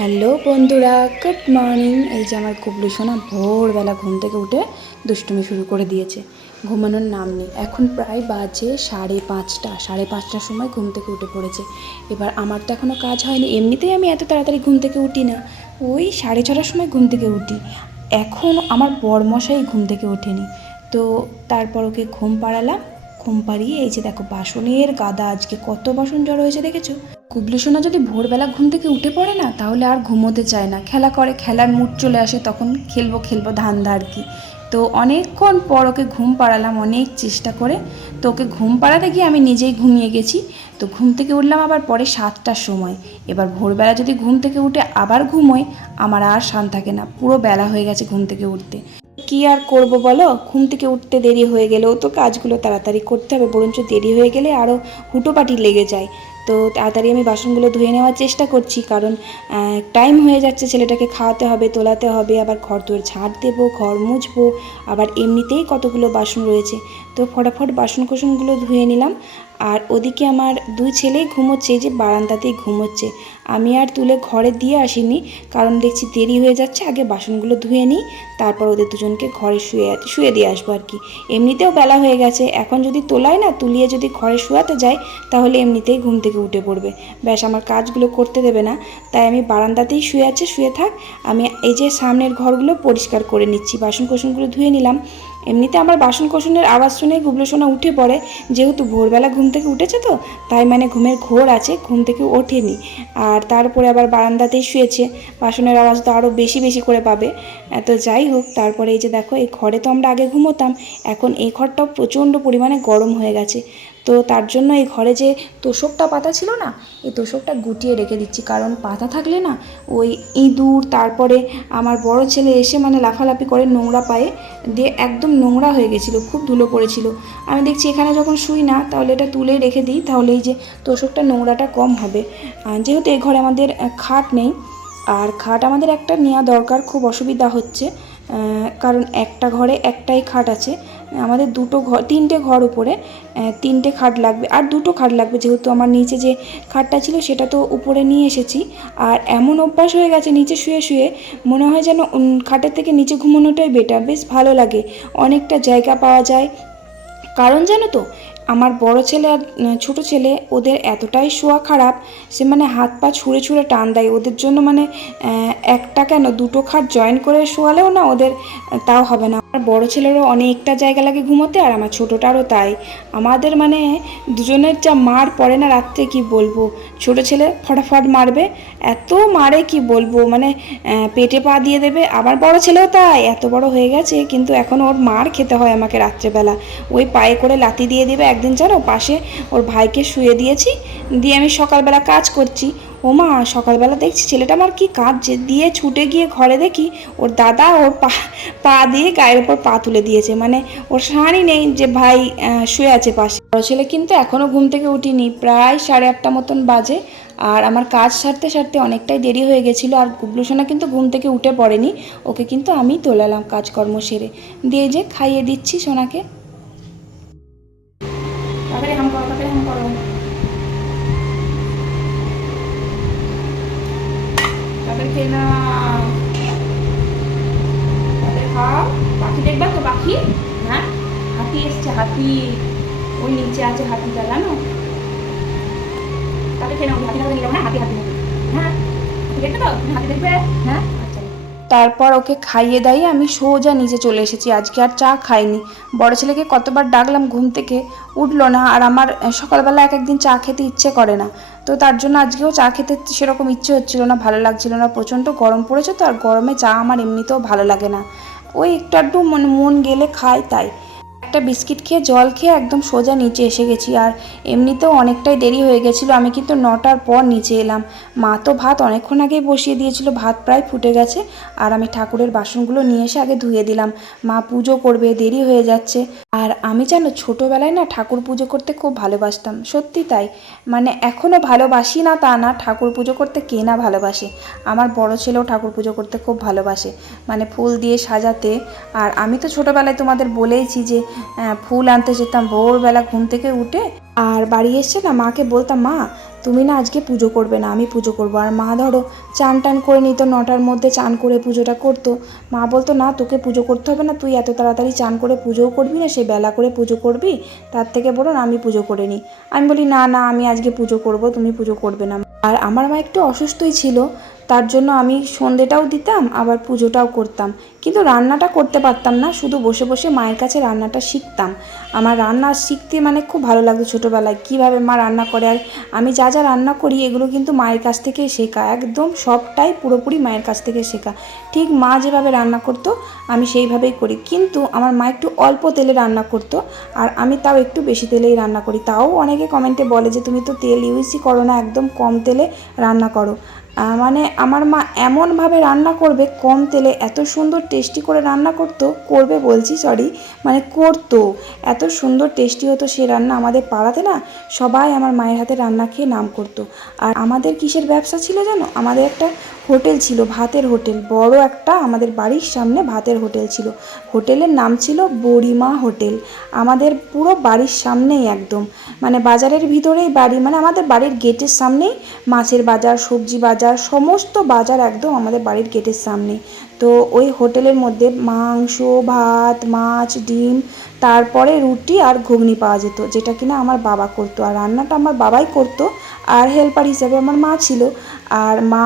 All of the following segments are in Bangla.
হ্যালো বন্ধুরা, গুড মর্নিং। এই যে আমার কুবলু সোনা ভোরবেলা ঘুম থেকে উঠে দুষ্টুমি শুরু করে দিয়েছে। ঘুমানোর নাম নেই। এখন প্রায় বাজে সাড়ে পাঁচটা, সাড়ে পাঁচটার সময় ঘুম থেকে উঠে পড়েছে। এবার আমার তো এখনও কাজ হয়নি, এমনিতেই আমি এত তাড়াতাড়ি ঘুম থেকে উঠি না। ওই সাড়ে ছটার সময় ঘুম থেকে উঠি। এখন আমার বরমশাই ঘুম থেকে ওঠেনি। তো তারপর ওকে ঘুম পাড়ালাম। ঘুম পাড়িয়ে এই যে দেখো, বাসনের গাদা আজকে কত বাসন জড়ো হয়েছে দেখেছ? কুবলু সোনা যদি ভোরবেলা ঘুম থেকে উঠে পড়ে না, তাহলে আর ঘুমোতে চায় না। খেলা করে, খেলার মুড চলে আসে, তখন খেলব খেলব ধান্দা আর কি। তো অনেকক্ষণ পর ওকে ঘুম পাড়ালাম, অনেক চেষ্টা করে। তো ওকে ঘুম পাড়াতে গিয়ে আমি নিজেই ঘুমিয়ে গেছি। তো ঘুম থেকে উঠলাম আবার পরে সাতটার সময়। এবার ভোরবেলা যদি ঘুম থেকে উঠে আবার ঘুমোই, আমার আর শান থাকে না। পুরো বেলা হয়ে গেছে ঘুম থেকে উঠতে। কি আর করব বলো? ঘুম থেকে উঠতে দেরি হয়ে গেলেও তো কাজগুলো তাড়াতাড়ি করতে হবে, বরঞ্চ দেরি হয়ে গেলে আরও হুটোপাটি লেগে যায়। তো তাড়াতাড়ি আমি বাসনগুলো ধুয়ে নেওয়ার চেষ্টা করছি, কারণ টাইম হয়ে যাচ্ছে, ছেলেটাকে খাওয়াতে হবে, তোলাতে হবে, আবার ঘর দোর ঝাড় দেবো, ঘর মুছবো, আবার এমনিতেই কতগুলো বাসন রয়েছে। তো ফটাফট বাসন কোসনগুলো ধুয়ে নিলাম আর ওদিকে আমার দুই ছেলেই ঘুমোচ্ছে যে বারান্দাতেই ঘুমোচ্ছে। আমি আর তুলে ঘরে দিয়ে আসিনি, কারণ দেখছি দেরি হয়ে যাচ্ছে, আগে বাসনগুলো ধুয়ে নিই, তারপর ওদের দুজনকে ঘরে শুয়ে শুয়ে দিয়ে আসব আর কি। এমনিতেও বেলা হয়ে গেছে, এখন যদি তোলায় না, তুলিয়ে যদি ঘরে শুয়াতে যাই, তাহলে এমনিতেই ঘুম থেকে উঠে পড়বে। ব্যাস, আমার কাজগুলো করতে দেবে না। তাই আমি বারান্দাতেই শুয়ে আছে, শুয়ে থাক। আমি এই যে সামনের ঘরগুলো পরিষ্কার করে নিচ্ছি বাসন কোসনগুলো ধুয়ে নিলাম। এমনিতে আমার বাসন কোসনের আওয়াজ শুনে গুবলো উঠে পড়ে, যেহেতু ভোরবেলা ঘুম থেকে উঠেছে তো, তাই মানে ঘুমের ঘোর আছে, ঘুম থেকে ওঠেনি। আর তারপরে আবার বারান্দাতেই শুয়েছে, বাসনের আওয়াজ তো আরও বেশি বেশি করে পাবে। তো যাই হোক, তারপরে এই যে দেখো, এই ঘরে তো আমরা আগে ঘুমোতাম, এখন এই ঘরটাও প্রচণ্ড পরিমাণে গরম হয়ে গেছে। তো তার জন্য এই ঘরে যে তোষকটা পাতা ছিল না, এই তোষকটা গুটিয়ে রেখে দিচ্ছি। কারণ পাতা থাকলে না, ওই ইঁদুর, তারপরে আমার বড় ছেলে এসে মানে লাফালাফি করে নোংরা পায়ে দিয়ে একদম নোংরা হয়ে গেছিল, খুব ধুলো পড়েছিল। আমি দেখছি এখানে যখন শুই না, তাহলে এটা তুলে রেখে দিই, তাহলে এই যে তোষকটা নোংরাটা কম হবে। যেহেতু এই ঘরে আমাদের খাট নেই, আর খাট আমাদের একটা নেওয়া দরকার, খুব অসুবিধা হচ্ছে। কারণ একটা ঘরে একটাই খাট আছে আমাদের দুটো ঘর তিনটে ঘর উপরে তিনটে খাট লাগবে। আর দুটো খাট লাগবে, যেহেতু আমার নিচে যে খাটটা ছিল সেটা তো উপরে নিয়ে এসেছি। আর এমন অভ্যাস হয়ে গেছে, নিচে শুয়ে শুয়ে মনে হয় যেন খাটের থেকে নিচে ঘুমানোটাই বেটার বেশ ভালো লাগে। অনেকটা জায়গা পাওয়া যায়। কারণ জানো তো আমার বড় ছেলে আর ছোট ছেলে, ওদের এতটাই শোয়া খারাপ, সে মানে হাত পা ছুঁড়ে ছুঁড়ে টান দেয়। ওদের জন্য মানে একটা কেন, দুটো খাট জয়েন করে শোয়ালেও না ওদের, তাও হবে না। আমার বড় ছেলেরও অনেকটা জায়গা লাগে ঘুমোতে, আর আমার ছোটোটারও তাই। আমাদের মানে দুজনের যা মার পড়ে না রাত্রে, কি বলব? ছোট ছেলে ফটাফট মারবে, এত মারে কি বলব? মানে পেটে পা দিয়ে দেবে, আবার বড় ছেলেও তাই। এত বড় হয়ে গেছে, কিন্তু এখন ওর মার খেতে হয় আমাকে রাত্রেবেলা। ওই পায়ে করে লাতি দিয়ে দিবে একদিন জানো পাশে ওর ভাইকে শুয়ে দিয়েছি, দিয়ে আমি সকালবেলা কাজ করছি। ও মা, সকালবেলা দেখছি ছেলেটা আমার কি কাঁদছে। দিয়ে ছুটে গিয়ে ঘরে দেখি ওর দাদা ওর পা পা দিয়ে গায়ের ওপর পা তুলে দিয়েছে। মানে ওর সাহানি নেই যে ভাই শুয়ে আছে পাশে। বড় ছেলে কিন্তু এখনও ঘুম থেকে উঠিনি, প্রায় সাড়ে আটটা মতন বাজে। আর আমার কাজ সারতে সারতে অনেকটাই দেরি হয়ে গেছিল, আর গুবলু সোনা কিন্তু ঘুম থেকে উঠে পড়েনি। ওকে কিন্তু আমি তোলালাম কাজকর্ম সেরে। দিয়ে যে খাইয়ে দিচ্ছি সোনাকে। খাও। পাখি দেখবা তো পাখি? হ্যাঁ? হাতি এসছে, হাতি। ওই নিচে আছে জানো? না। হ্যাঁ? হ্যাঁ? আচ্ছা। তারপর ওকে খাইয়ে দাইয়ে আমি সোজা নিচে চলে এসেছি। আজকে আর চা খাইনি। বড় ছেলেকে কতবার ডাকলাম ঘুম থেকে, উঠল না। আর আমার সকালবেলা এক একদিন চা খেতে ইচ্ছে করে না। তো তার জন্য আজকেও চা খেতে সেরকম ইচ্ছে হচ্ছিল না, ভালো লাগছিল না। প্রচণ্ড গরম পড়েছে তো, আর গরমে চা আমার এমনিতেও ভালো লাগে না। ওই একটু আধটু মানে মন গেলে খাই তাই। একটা বিস্কিট খেয়ে, জল খেয়ে একদম সোজা নিচে এসে গেছি। আর এমনিতেও অনেকটাই দেরি হয়ে গেছিল। আমি কিন্তু নটার পর নিচে এলাম। মা তো ভাত অনেকক্ষণ আগেই বসিয়ে দিয়েছিল। ভাত প্রায় ফুটে গেছে। আর আমি ঠাকুরের বাসনগুলো নিয়ে এসে আগে ধুয়ে দিলাম। মা পুজো করবে, দেরি হয়ে যাচ্ছে। আর আমি জানো ছোটোবেলায় না ঠাকুর পুজো করতে খুব ভালোবাসতাম। সত্যি তাই। মানে এখনও ভালোবাসি না তা না, ঠাকুর পুজো করতে কে না ভালোবাসে? আমার বড় ছেলেও ঠাকুর পুজো করতে খুব ভালোবাসে। মানে ফুল দিয়ে সাজাতে। আর আমি তো ছোটোবেলায় তোমাদের বলেইছি যে ফুল আনতে যেতাম। ভোরবেলা ঘুম থেকে উঠে আর বাড়ি এসছে না মাকে বলতাম, মা, তুমি না আজকে পুজো করবে না, আমি পুজো করব। আর মা, ধরো, চান টান করে নিত, নটার মধ্যে চান করে পুজোটা করতো। মা বলতো, না, তোকে পুজো করতে হবে না, তুই এত তাড়াতাড়ি চান করে পুজোও করবি না, সে বেলা করে পুজো করবি, তার থেকে বলো না আমি পুজো করে নিই। আমি বলি, না না, আমি আজকে পুজো করব, তুমি পুজো করবে না। আর আমার মা একটু অসুস্থই ছিল তার জন্য আমি সন্ধেটাও দিতাম, আবার পুজোটাও করতাম। কিন্তু রান্নাটা করতে পারতাম না, শুধু বসে বসে মায়ের কাছে রান্নাটা শিখতাম। আমার রান্না শিখতে মানে খুব ভালো লাগতো ছোটোবেলায়, কীভাবে মা রান্না করে আর আমি যা যা রান্না করি এগুলো কিন্তু মায়ের কাছ থেকে শেখা, একদম সবটাই পুরোপুরি মায়ের কাছ থেকে শেখা। ঠিক মা যেভাবে রান্না করতো, আমি সেইভাবেই করি। কিন্তু আমার মা একটু অল্প তেলে রান্না করতো, আর আমি তাও একটু বেশি তেলেই রান্না করি। তাও অনেকে কমেন্টে বলে যে, তুমি তো তেল ইউজই করো না, একদম কম তেলে রান্না করো। মানে আমার মা এমনভাবে রান্না করবে, কম তেলে, এত সুন্দর টেস্টি করে রান্না করতো, করবে বলছি সরি মানে করতো। এত সুন্দর টেস্টি হতো সে রান্না আমাদের পাড়াতে না, সবাই আমার মায়ের হাতে রান্না খেয়ে নাম করতো। আর আমাদের কিসের ব্যবসা ছিল জানো? আমাদের একটা হোটেল ছিল, ভাতের হোটেল। বড় একটা আমাদের বাড়ির সামনে ভাতের হোটেল ছিল। হোটেলের নাম ছিল বড়িমা হোটেল। আমাদের পুরো বাড়ির সামনেই একদম। মানে বাজারের ভিতরেই বাড়ি মানে আমাদের বাড়ির গেটের সামনেই মাছের বাজার, সবজি বাজার, সমস্ত বাজার একদম আমাদের বাড়ির গেটের সামনে তো ওই হোটেলের মধ্যে মাংস, ভাত, মাছ, ডিম, তারপরে রুটি আর ঘুগনি পাওয়া যেত, যেটা কিনা আমার বাবা করতো। আর রান্নাটা আমার বাবাই করতো আর হেল্পার হিসাবে আমার মা ছিল। আর মা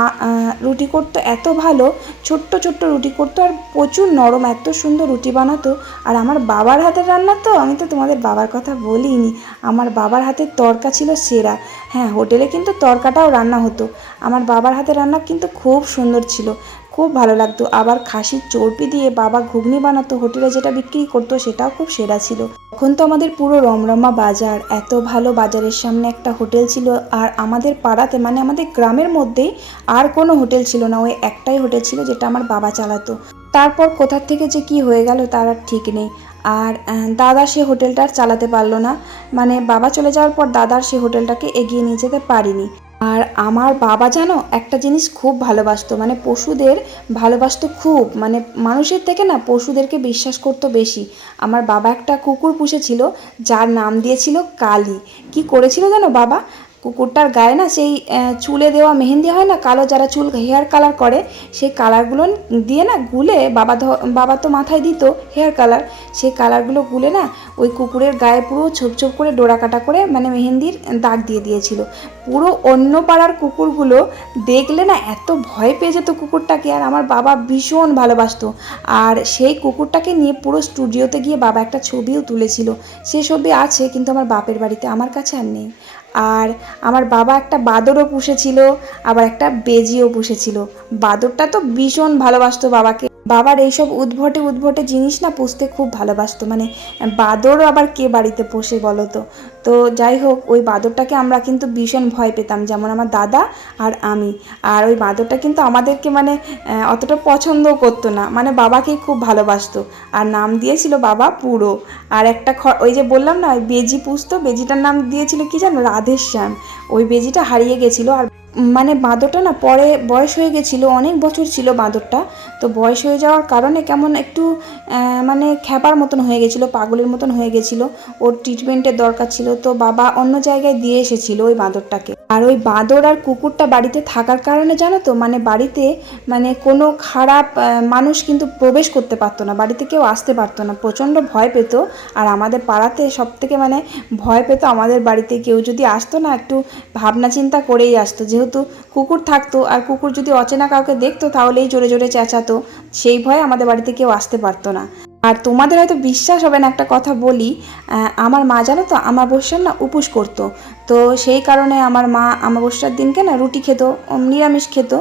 রুটি করতো এত ভালো, ছোট্ট ছোট্ট রুটি করতো আর প্রচুর নরম, এত সুন্দর রুটি বানাতো। আর আমার বাবার হাতের রান্না তো আমি তো তোমাদের বাবার কথা বলিনি, আমার বাবার হাতের তরকা ছিল সেরা। হ্যাঁ হোটেলে কিন্তু তরকাটাও রান্না হতো। আমার বাবার হাতের রান্না কিন্তু খুব সুন্দর ছিল। খুব ভালো লাগতো। আবার খাসির চর্বি দিয়ে বাবা ঘুগনি বানাতো, হোটেলে যেটা বিক্রি করতো সেটাও খুব সেরা ছিল। তখন তো আমাদের পুরো রমরমা বাজার, এত ভালো বাজারের সামনে একটা হোটেল ছিল। আর আমাদের পাড়াতে মানে আমাদের গ্রামের মধ্যেই আর কোনো হোটেল ছিল না, ওই একটাই হোটেল ছিল যেটা আমার বাবা চালাতো। তারপর কোথার থেকে যে কি হয়ে গেল তার আর ঠিক নেই। আর দাদা সে হোটেলটা চালাতে পারল না। মানে বাবা চলে যাওয়ার পর দাদার সে হোটেলটাকে এগিয়ে নিয়ে যেতে পারিনি। আর আমার বাবা জানো একটা জিনিস খুব ভালোবাসতো মানে পশুদের ভালোবাসতো খুব মানে মানুষের থেকে না পশুদেরকে বিশ্বাস করতো বেশি। আমার বাবা একটা কুকুর পুষেছিল, যার নাম দিয়েছিল কালী। কি করেছিল জানো বাবা? কুকুরটার গায়ে না সেই চুলে দেওয়া মেহেন্দি হয় না, কালো যারা চুল হেয়ার কালার করে, সেই কালারগুলো দিয়ে না গুলে বাবা বাবা তো মাথায় দিত হেয়ার কালার সেই কালারগুলো গুলে না ওই কুকুরের গায়ে পুরো ছোপ ছোপ করে ডোরা কাটা করে মানে মেহেন্দির দাগ দিয়ে দিয়েছিল। পুরো অন্য পাড়ার কুকুরগুলো দেখলে না এত ভয় পেয়ে যেত কুকুরটাকে, আর আমার বাবা ভীষণ ভালোবাসতো। আর সেই কুকুরটাকে নিয়ে পুরো স্টুডিওতে গিয়ে বাবা একটা ছবিও তুলেছিল। সে ছবি আছে, কিন্তু আমার বাপের বাড়িতে আমার কাছে আর নেই। আর আমার বাবা একটা বাদরও পুষেছিল, আবার একটা বেজিও পুষেছিল। বাদরটা তো ভীষণ ভালোবাসতো বাবাকে। বাবার এইসব উদ্ভটে উদ্ভটে জিনিস না পুষতে খুব ভালোবাসতো। মানে বাদরও আবার কে বাড়িতে পোষে বলো তো? তো যাই হোক, ওই বাদরটাকে আমরা কিন্তু ভীষণ ভয় পেতাম, যেমন আমার দাদা আর আমি। আর ওই বাদরটা কিন্তু আমাদেরকে মানে অতটা পছন্দও করতো না। মানে বাবাকেই খুব ভালোবাসতো। আর নাম দিয়েছিল বাবা পুরো। আর একটা খ- ওই যে বললাম না বেজি পুষতো, বেজিটার নাম দিয়েছিল কি জানো রাধেশ্যাম। ওই বেজিটা হারিয়ে গেছিল আর মানে বাঁদরটা না পরে বয়স হয়ে গেছিল, অনেক বছর ছিল বাঁদরটা। তো বয়স হয়ে যাওয়ার কারণে কেমন একটু মানে খ্যাপার মতন হয়ে গেছিল, পাগলের মতন হয়ে গেছিল। ওর ট্রিটমেন্টের দরকার ছিল। তো বাবা অন্য জায়গায় দিয়ে এসেছিল ওই বাঁদরটাকে। আর ওই বাঁদর আর কুকুরটা বাড়িতে থাকার কারণে জানো তো মানে বাড়িতে মানে কোনো খারাপ মানুষ কিন্তু প্রবেশ করতে পারতো না, বাড়িতে কেউ আসতে পারতো না, প্রচণ্ড ভয় পেত। আর আমাদের পাড়াতে সব থেকে মানে ভয় পেত আমাদের বাড়িতে কেউ যদি আসতো না, একটু ভাবনা চিন্তা করেই আসতো। যেহেতু কুকুর থাকতো, আর কুকুর যদি অচেনা কাউকে দেখতো, তাহলেই জোরে জোরে চেঁচাতো। সেই ভয়ে আমাদের বাড়িতে কেউ আসতে পারতো না। আর তোমাদের হয়তো বিশ্বাস হবে না একটা কথা বলি আমার মা জানো তো আমার আমাবস্যার না উপোস করতো। তো সেই কারণে আমার মা আমার আমাবস্যার দিনকে না রুটি খেত নিরামিষ খেত।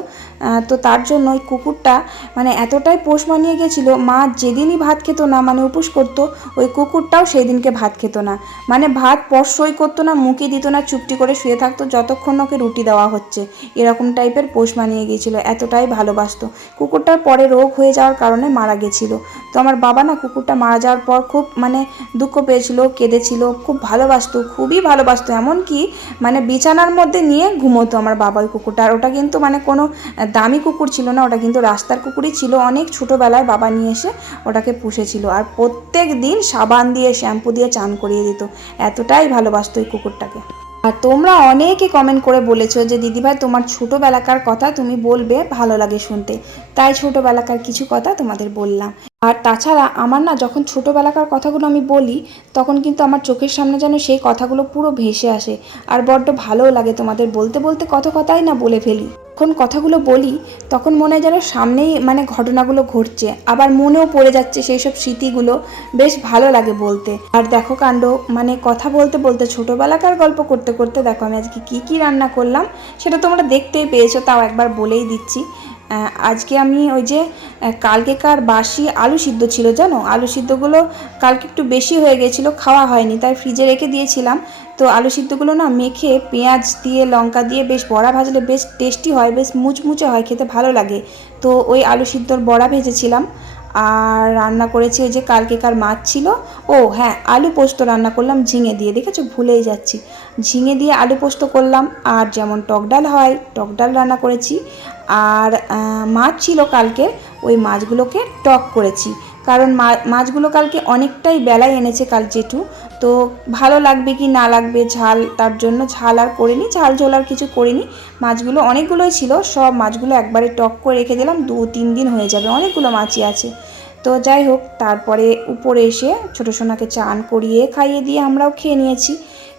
তো তার জন্য ওই কুকুরটা মানে এতটাই পোষ মানিয়ে গেছিল, মা যেদিনই ভাত খেত না মানে উপোস করতো, ওই কুকুরটাও সেই দিনকে ভাত খেত না। মানে ভাত স্পর্শই করতো না, মুখে দিত না, চুপটি করে শুয়ে থাকতো, যতক্ষণ ওকে রুটি দেওয়া হচ্ছে। এরকম টাইপের পোষ মানিয়ে গিয়েছিল এতটাই ভালোবাসতো। কুকুরটার পরে রোগ হয়ে যাওয়ার কারণে মারা গেছিল। তো আমার বাবা না কুকুরটা মারা যাওয়ার পর খুব মানে দুঃখ পেয়েছিল, কেঁদেছিল, খুব ভালোবাসতো, খুবই ভালোবাসতো। এমনকি মানে বিছানার মধ্যে নিয়ে ঘুমোতো আমার বাবা ওই কুকুরটা। আর ওটা কিন্তু মানে কোনো দামি কুকুর ছিল না, ওটা কিন্তু রাস্তার কুকুরই ছিল। অনেক ছোটোবেলায় বাবা নিয়ে এসে ওটাকে পুষেছিল আর প্রত্যেক দিন সাবান দিয়ে, শ্যাম্পু দিয়ে চান করিয়ে দিত। এতটাই ভালোবাসত ওই কুকুরটাকে। আর তোমরা অনেকে কমেন্ট করে বলেছ যে, দিদিভাই, তোমার ছোটোবেলাকার কথা তুমি বলবে, ভালো লাগে শুনতে। তাই ছোটোবেলাকার কিছু কথা তোমাদের বললাম। আর তাছাড়া আমার না যখন ছোটোবেলাকার কথাগুলো আমি বলি, তখন কিন্তু আমার চোখের সামনে যেন সেই কথাগুলো পুরো ভেসে আসে। আর বড্ড ভালোও লাগে তোমাদের বলতে বলতে কত কথাই না বলে ফেলি। যখন কথাগুলো বলি, তখন মনে হয় যেন সামনেই মানে ঘটনাগুলো ঘটছে। আবার মনেও পড়ে যাচ্ছে সেই সব স্মৃতিগুলো। বেশ ভালো লাগে বলতে। আর দেখো কাণ্ড মানে কথা বলতে বলতে ছোটোবেলাকার গল্প করতে করতে দেখো আমি আজকে কী কী রান্না করলাম, সেটা তোমরা দেখতেই পেয়েছ, তাও একবার বলেই দিচ্ছি। আজকে আমি ওই যে কালকেকার বাসি আলু সিদ্ধ ছিল, জানো? আলু সিদ্ধগুলো কালকে একটু বেশি হয়ে গেছিল, খাওয়া হয়নি, তাই ফ্রিজে রেখে দিয়েছিলাম। তো আলু সিদ্ধগুলো না মেখে পেঁয়াজ দিয়ে, লঙ্কা দিয়ে বেশ বড়া ভাজলে বেশ টেস্টি হয়, বেশ মুচমুচে হয়, খেতে ভালো লাগে। তো ওই আলু সিদ্ধর বড়া ভেজেছিলাম। আর রান্না করেছি ওই যে কালকেকার মাছ ছিল। ও হ্যাঁ আলু পোস্ত রান্না করলাম, ঝিঙে দিয়ে, দেখেছ? ভুলেই যাচ্ছি। ঝিঙে দিয়ে আলু পোস্ত করলাম, আর যেমন টক ডাল হয়, টক ডাল রান্না করেছি। আর মাছ ছিল কালকে, ওই মাছগুলোকে টক করেছি। কারণ মাছগুলো কালকে অনেকটাই বেলায় এনেছে কাল জেঠু। তো ভালো লাগবে কি না লাগবে ঝাল, তার জন্য ঝাল আর করিনি, ঝাল ঝোল আর কিছু করিনি। মাছগুলো অনেকগুলোই ছিল, সব মাছগুলো একবারে টক করে রেখে দিলাম, দু তিন দিন হয়ে যাবে, অনেকগুলো মাছই আছে। তো যাই হোক, তারপরে উপরে এসে ছোটো সোনাকে চান করিয়ে খাইয়ে দিয়ে আমরাও খেয়ে নিয়েছি।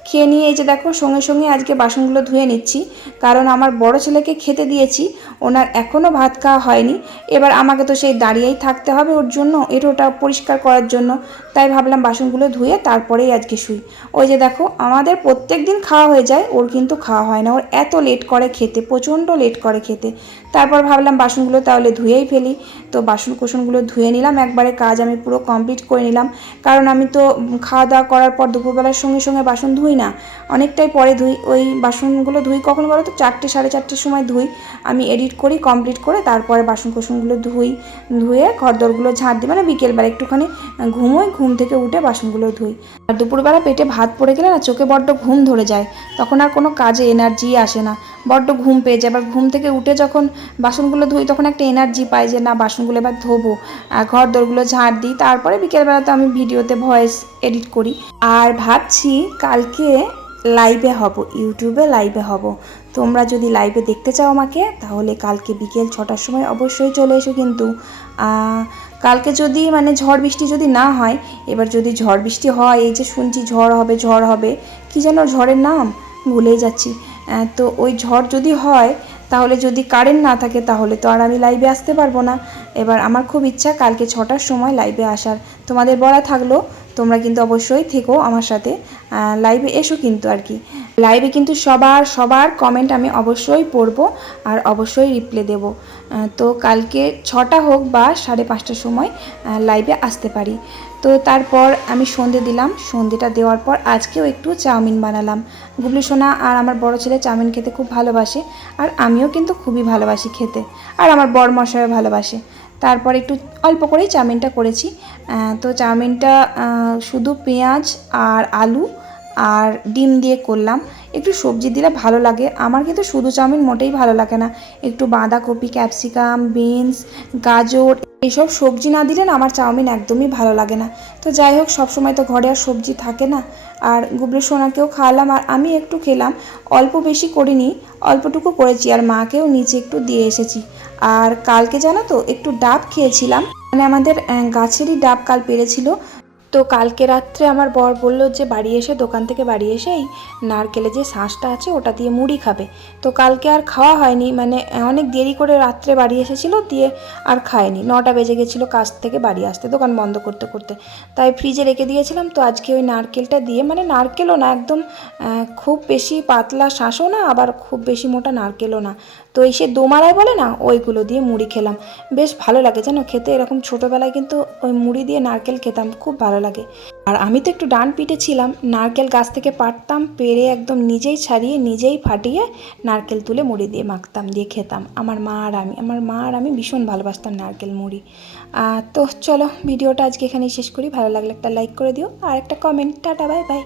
খেয়ে নিয়ে এই যে দেখো, সঙ্গে সঙ্গে আজকে বাসনগুলো ধুয়ে নিচ্ছি। কারণ আমার বড় ছেলেকে খেতে দিয়েছি, ওনার এখনও ভাত খাওয়া হয়নি। এবার আমাকে তো সেই দাঁড়িয়েই থাকতে হবে ওর জন্য এটা ওটা পরিষ্কার করার জন্য। তাই ভাবলাম বাসনগুলো ধুয়ে তারপরেই আজকে শুই। ওই যে দেখো, আমাদের প্রত্যেক দিন খাওয়া হয়ে যায়, ওর কিন্তু খাওয়া হয় না। ওর এত লেট করে খেতে, প্রচণ্ড লেট করে খেতে। তারপর ভাবলাম বাসনগুলো তাহলে ধুয়েই ফেলি। তো বাসন কোসনগুলো ধুয়ে নিলাম, একবারে কাজ আমি পুরো কমপ্লিট করে নিলাম। কারণ আমি তো খাওয়া দাওয়া করার পর দুপুরবেলার সঙ্গে সঙ্গে বাসন ধুই না। অনেকটাই পরে ধুই। ওই বাসনগুলো ধুই কখন বলো তো চারটে, সাড়ে চারটের সময় ধুই। আমি এডিট করি কমপ্লিট করে তারপরে বাসন কোসনগুলো ধুই। ধুয়ে ঘরদরগুলো ঝাঁট দিই। মানে বিকেলবেলা একটুখানি ঘুমোই, ঘুম থেকে উঠে বাসনগুলো ধুই। আর দুপুরবেলা পেটে ভাত পড়ে গেলে না চোখে বড্ড ঘুম ধরে যায়। তখন আর কোনো কাজে এনার্জি আসে না। বড্ড ঘুম পেয়ে যায়। এবার ঘুম থেকে উঠে যখন বাসনগুলো ধুই তখন একটা এনার্জি পাই যে, না, বাসনগুলো এবার ধোবো। আর ঘর দরগুলো ঝাঁট দিই। তারপরে বিকেলবেলা তো আমি ভিডিওতে ভয়েস এডিট করি। আর ভাবছি কালকে লাইভে হব ইউটিউবে লাইভে হব। তোমরা যদি লাইভে দেখতে চাও আমাকে, তাহলে কালকে বিকেল ছটার সময় অবশ্যই চলে এসো কিন্তু। কালকে যদি মানে ঝড় বৃষ্টি যদি না হয়, এবার যদি ঝড় বৃষ্টি হয়, এই যে শুনছি ঝড় হবে ঝড় হবে, কি যেন ঝড়ের নাম? ভুলেই যাচ্ছি। তো ওই ঝড় যদি হয়, তাহলে যদি কারেন্ট না থাকে, তাহলে তো আর আমি লাইভে আসতে পারব না। এবার আমার খুব ইচ্ছা কালকে ছটার সময় লাইভে আসার। তোমাদের বলা থাকল তোমরা কিন্তু অবশ্যই থেকো আমার সাথে লাইভে এসো কিন্তু আর কি। লাইভে কিন্তু সবার সবার কমেন্ট আমি অবশ্যই পড়ব আর অবশ্যই রিপ্লে দেবো। তো কালকে ছটা হোক বা সাড়ে পাঁচটার সময় লাইভে আসতে পারি। তো তারপর আমি সন্ধে দিলাম, সন্ধেটা দেওয়ার পর আজকেও একটু চাউমিন বানালাম। গুবলি সোনা আর আমার বড় ছেলে চাউমিন খেতে খুব ভালোবাসে, আর আমিও কিন্তু খুবই ভালোবাসি খেতে, আর আমার বর মশাইও ভালোবাসে। তারপর একটু অল্প করেই চাউমিনটা করেছি। তো চাউমিনটা শুধু পেঁয়াজ আর আলু আর ডিম দিয়ে করলাম। একটু সবজি দিলে ভালো লাগে। আমার কিন্তু শুধু চাউমিন মোটেই ভালো লাগে না। একটু বাঁধাকপি, ক্যাপসিকাম, বিনস, গাজর এইসব সবজি না দিলে না আমার চাউমিন একদমই ভালো লাগে না। তো যাই হোক, সবসময় তো ঘরে আর সবজি থাকে না। আর গুবলি সোনাকেও খাওয়ালাম আর আমি একটু খেলাম। অল্প বেশি করিনি, অল্পটুকু করেছি আর মাকেও নিচে একটু দিয়ে এসেছি। আর কালকে জানো তো, একটু ডাব খেয়েছিলাম। মানে আমাদের গাছেরই ডাব কাল পেরেছিল। তো কালকে রাত্রে আমার বর বলল যে বাড়ি এসে, দোকান থেকে বাড়ি এসেই নারকেলে যে শাঁসটা আছে ওটা দিয়ে মুড়ি খাবে। তো কালকে আর খাওয়া হয়নি মানে অনেক দেরি করে রাত্রে বাড়ি এসেছিল, দিয়ে আর খায়নি। নটা বেজে গেছিল কাজ থেকে বাড়ি আসতে, দোকান বন্ধ করতে করতে। তাই ফ্রিজে রেখে দিয়েছিলাম, তো আজকে ওই নারকেলটা দিয়ে মানে নারকেলও না, একদম খুব বেশি পাতলা শাঁসও না, আবার খুব বেশি মোটা নারকেলও না। তো এই সে দোমারায় বলে না, ওইগুলো দিয়ে মুড়ি খেলাম। বেশ ভালো লাগে জানো খেতে, এরকম ছোটোবেলায় কিন্তু ওই মুড়ি দিয়ে নারকেল খেতাম, খুব ভালো লাগে। আর আমি তো একটু ডান পিঠে ছিলাম, নারকেল গাছ থেকে পাড়তাম, পেরে একদম নিজেই ছাড়িয়ে, নিজেই ফাটিয়ে নারকেল তুলে মুড়ি দিয়ে মাখতাম, দিয়ে খেতাম। আমার মা আর আমি, আমার মা আর আমি ভীষণ ভালোবাসতাম নারকেল মুড়ি। তো চলো, ভিডিওটা আজকে এখানেই শেষ করি। ভালো লাগলে একটা লাইক করে দিও, আর একটা কমেন্ট টাটা বাই বাই